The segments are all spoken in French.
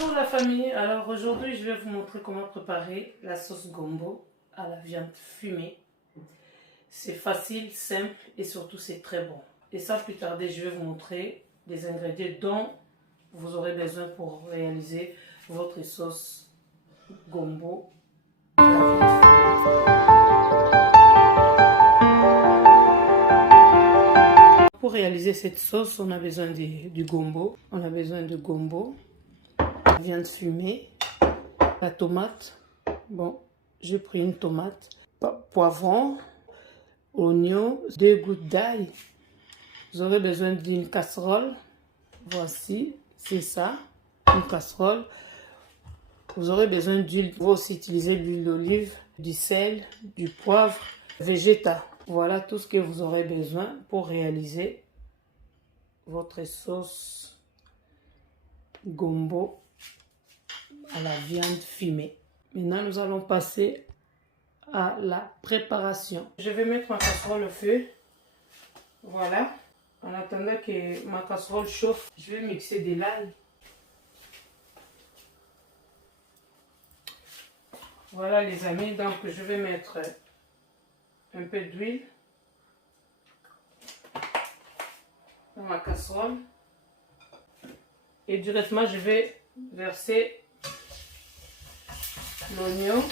Bonjour la famille, alors aujourd'hui je vais vous montrer comment préparer la sauce gombo à la viande fumée. C'est facile, simple et surtout c'est très bon. Et sans plus tarder, je vais vous montrer les ingrédients dont vous aurez besoin pour réaliser votre sauce gombo à la viande fumée. Pour réaliser cette sauce, on a besoin du gombo, on a besoin de gombo, la viande fumée, la tomate. Bon, j'ai pris une tomate, poivron, oignon, 2 gouttes d'ail. Vous aurez besoin d'une casserole. Voici, c'est ça, une casserole. Vous aurez besoin d'huile. Vous aussi utiliser l'huile d'olive, du sel, du poivre, végétal. Voilà tout ce que vous aurez besoin pour réaliser votre sauce gombo à la viande fumée. Maintenant, nous allons passer à la préparation. Je vais mettre ma casserole au feu. Voilà. En attendant que ma casserole chauffe, je vais mixer de l'ail. Voilà les amis, donc je vais mettre un peu d'huile dans ma casserole. Et directement, je vais verser l'oignon.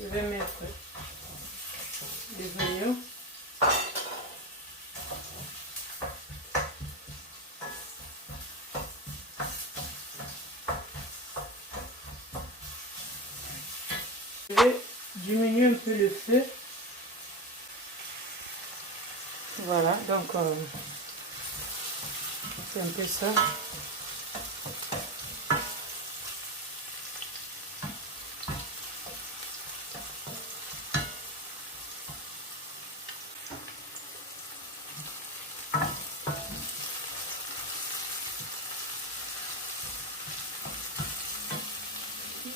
Je vais mettre les oignons. Je vais diminuer un peu le feu. Voilà, donc c'est un peu ça.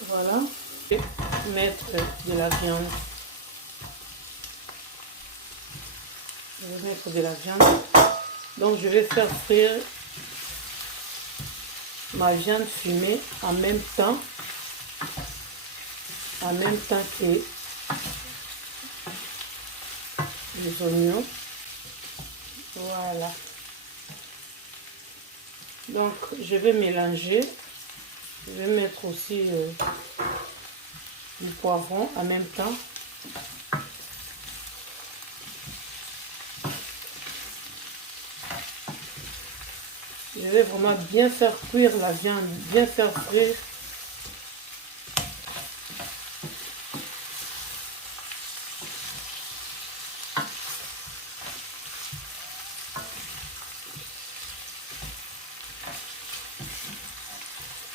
Voilà, et mettre de la viande. Je vais mettre de la viande. Donc je vais faire frire ma viande fumée en même temps que les oignons. Voilà. Donc je vais mélanger. Je vais mettre aussi du poivron en même temps. Je vais vraiment bien faire cuire la viande, bien faire frire.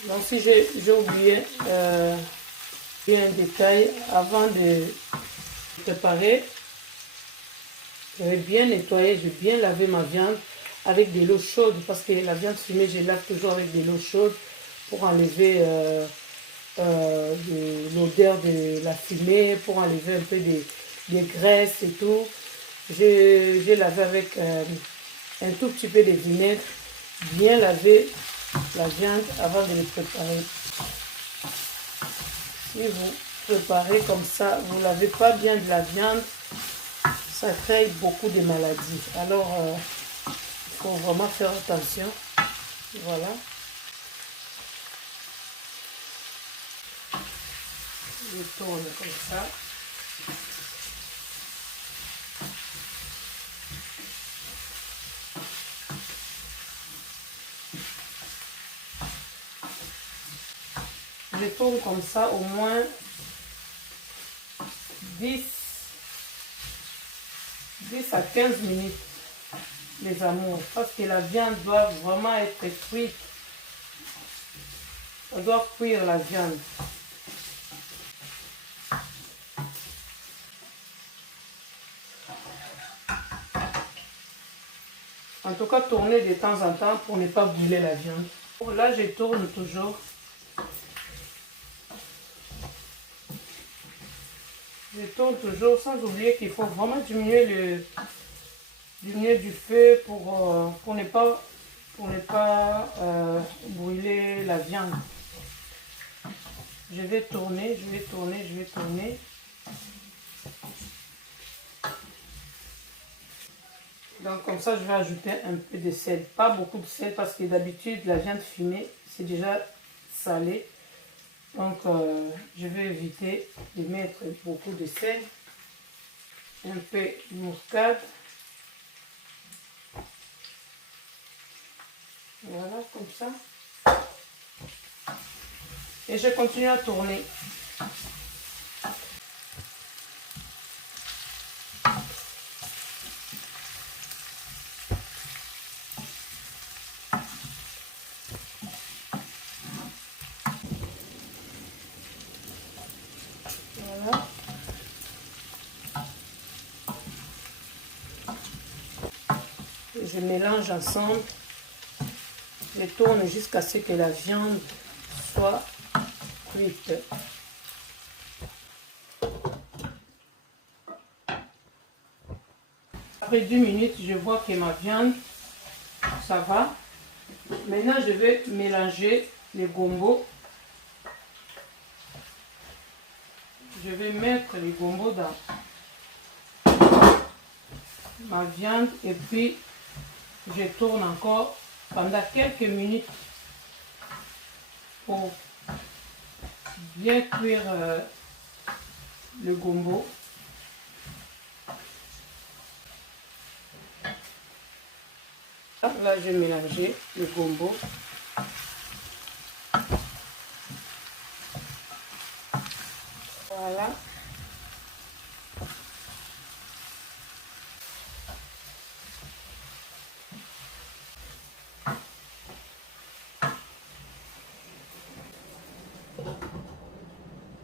Donc si j'ai oublié un détail, avant de préparer, j'avais bien nettoyé, j'ai bien lavé ma viande avec de l'eau chaude, parce que la viande fumée, je lave toujours avec de l'eau chaude pour enlever l'odeur de la fumée, pour enlever un peu des graisses et tout. J'ai lavé avec un tout petit peu de vinaigre, bien laver la viande avant de le préparer. Si vous préparez comme ça, vous ne lavez pas bien de la viande, ça crée beaucoup de maladies. Alors, il faut vraiment faire attention. Voilà. Je tourne comme ça. Je tourne comme ça au moins 10 à 15 minutes, les amours, parce que la viande doit vraiment être cuite. On doit cuire la viande. En tout cas, tourner de temps en temps pour ne pas brûler la viande. Là, je tourne toujours. Je tourne toujours, sans oublier qu'il faut vraiment diminuer du feu pour ne pas pour ne pas brûler la viande. Je vais tourner, je vais tourner, je vais tourner. Donc comme ça, je vais ajouter un peu de sel. Pas beaucoup de sel parce que d'habitude, la viande fumée, c'est déjà salé. Donc je vais éviter de mettre beaucoup de sel. Un peu de muscade. Voilà, comme ça. Et je continue à tourner. Voilà. Et je mélange ensemble. Je tourne jusqu'à ce que la viande soit cuite. Après 2 minutes, je vois que ma viande, ça va. Maintenant, je vais mélanger les gombo. Je vais mettre les gombo dans ma viande et puis je tourne encore pendant quelques minutes pour bien cuire le gombo. Là, je vais mélanger le gombo. Voilà.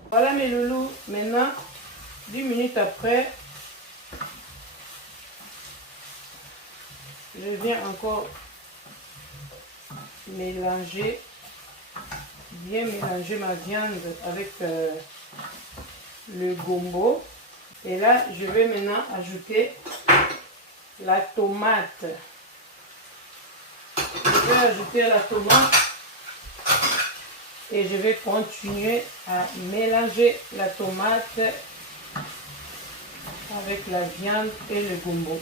Voilà mes loulous. Maintenant, 10 minutes après, je viens encore mélanger, bien mélanger ma viande avec le gombo. Et là, je vais maintenant ajouter la tomate. Je vais ajouter la tomate et je vais continuer à mélanger la tomate avec la viande et le gombo.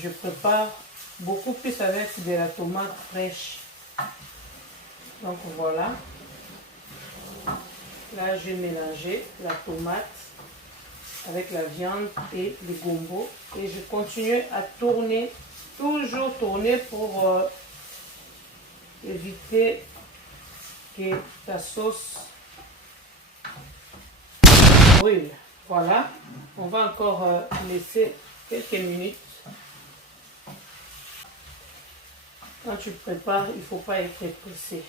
Je prépare beaucoup plus avec de la tomate fraîche. Donc voilà. Là, j'ai mélangé la tomate avec la viande et le gombo. Et je continue à tourner, toujours tourner pour éviter que ta sauce brûle. Voilà. On va encore laisser quelques minutes. Quand tu prépares, il ne faut pas être pressé.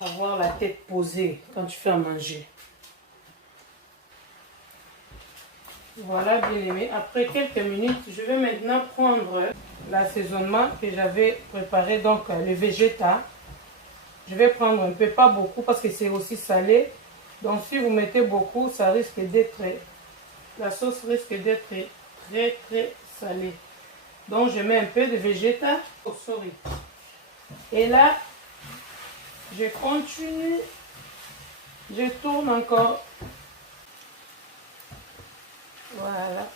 Avoir la tête posée quand tu fais à manger. Voilà, bien aimé. Après quelques minutes, je vais maintenant prendre l'assaisonnement que j'avais préparé, donc le végéta. Je vais prendre un peu, pas beaucoup, parce que c'est aussi salé. Donc si vous mettez beaucoup, ça risque d'être, la sauce risque d'être très très salée. Donc je mets un peu de végéta au sorry. Et là, je continue, je tourne encore. Voilà.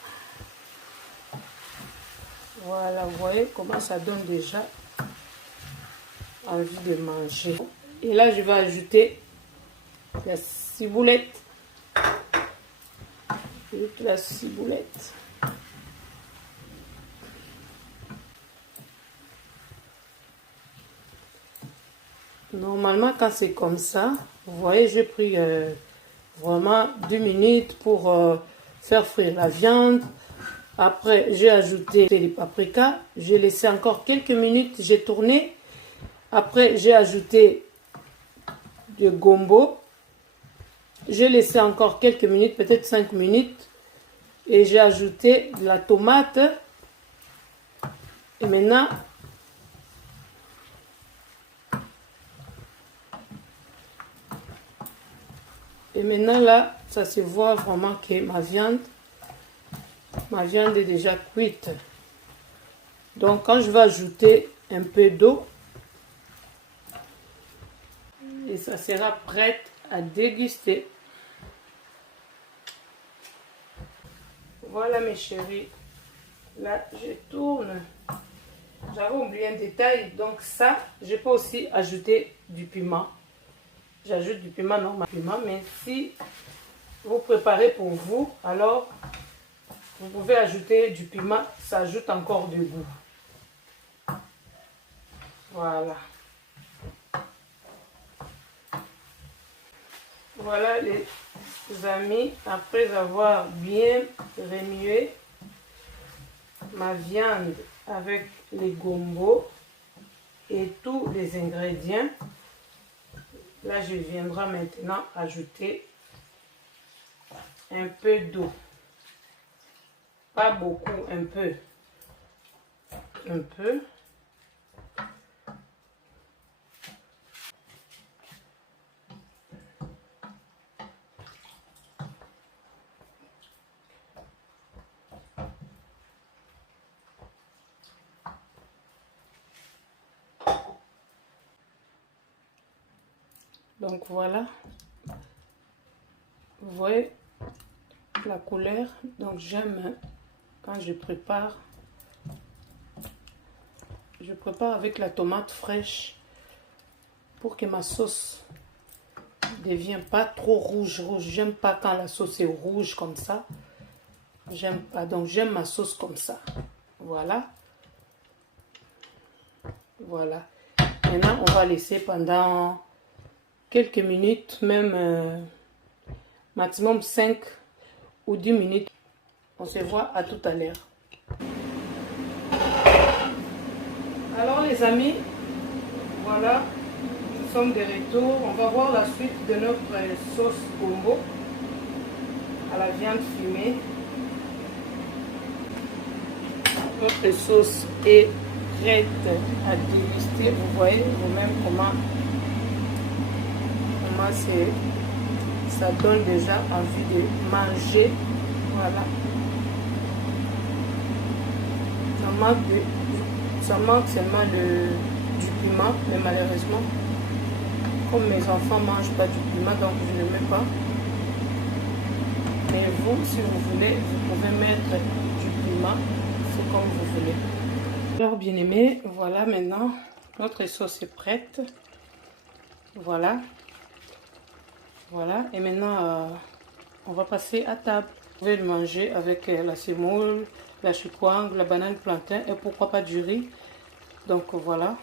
Voilà, vous voyez comment ça donne déjà envie de manger. Et là, je vais ajouter la ciboulette. La ciboulette. Normalement, quand c'est comme ça, vous voyez, j'ai pris vraiment 2 minutes pour faire frire la viande. Après, j'ai ajouté les paprikas. J'ai laissé encore quelques minutes, j'ai tourné. Après, j'ai ajouté du gombo. J'ai laissé encore quelques minutes, peut-être 5 minutes. Et j'ai ajouté de la tomate. Et maintenant, là, ça se voit vraiment que ma viande est déjà cuite. Donc quand je vais ajouter un peu d'eau, et ça sera prête à déguster. Voilà mes chéris, là je tourne. J'avais oublié un détail, donc ça, je peux aussi ajouter du piment. J'ajoute du piment normal, mais si vous préparez pour vous, alors vous pouvez ajouter du piment, ça ajoute encore du goût. Voilà. Voilà les amis, après avoir bien remué ma viande avec les gombo et tous les ingrédients, là je viendrai maintenant ajouter un peu d'eau. Pas beaucoup, un peu. Un peu. Donc voilà, vous voyez la couleur. Donc j'aime quand je prépare avec la tomate fraîche pour que ma sauce ne devienne pas trop rouge. J'aime pas quand la sauce est rouge comme ça. J'aime pas, donc j'aime ma sauce comme ça. Voilà. Voilà. Maintenant, on va laisser pendant quelques minutes, même maximum 5 ou 10 minutes. On se voit à tout à l'heure. Alors les amis, voilà, nous sommes de retour. On va voir la suite de notre sauce gombo à la viande fumée. Notre sauce est prête à déguster. Vous voyez vous-même comment ça donne déjà envie de manger. Voilà. Ça manque seulement du piment, mais malheureusement, comme mes enfants ne mangent pas du piment, donc je ne mets pas. Mais vous, si vous voulez, vous pouvez mettre du piment, c'est comme vous voulez. Alors bien aimé, voilà maintenant, notre sauce est prête. Voilà. Voilà, et maintenant, on va passer à table. Vous pouvez le manger avec la semoule, la choukwang, la banane plantain et pourquoi pas du riz. Donc voilà.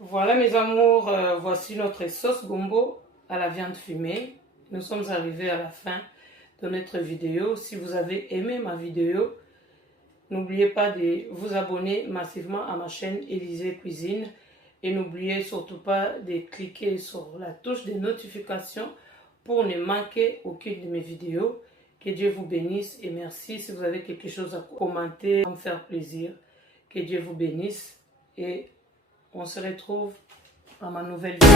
Voilà mes amours, voici notre sauce gombo à la viande fumée. Nous sommes arrivés à la fin de notre vidéo. Si vous avez aimé ma vidéo, n'oubliez pas de vous abonner massivement à ma chaîne Élisée Cuisine. Et n'oubliez surtout pas de cliquer sur la touche de notification pour ne manquer aucune de mes vidéos. Que Dieu vous bénisse et merci. Si vous avez quelque chose à commenter, à me faire plaisir. Que Dieu vous bénisse et on se retrouve dans ma nouvelle vidéo.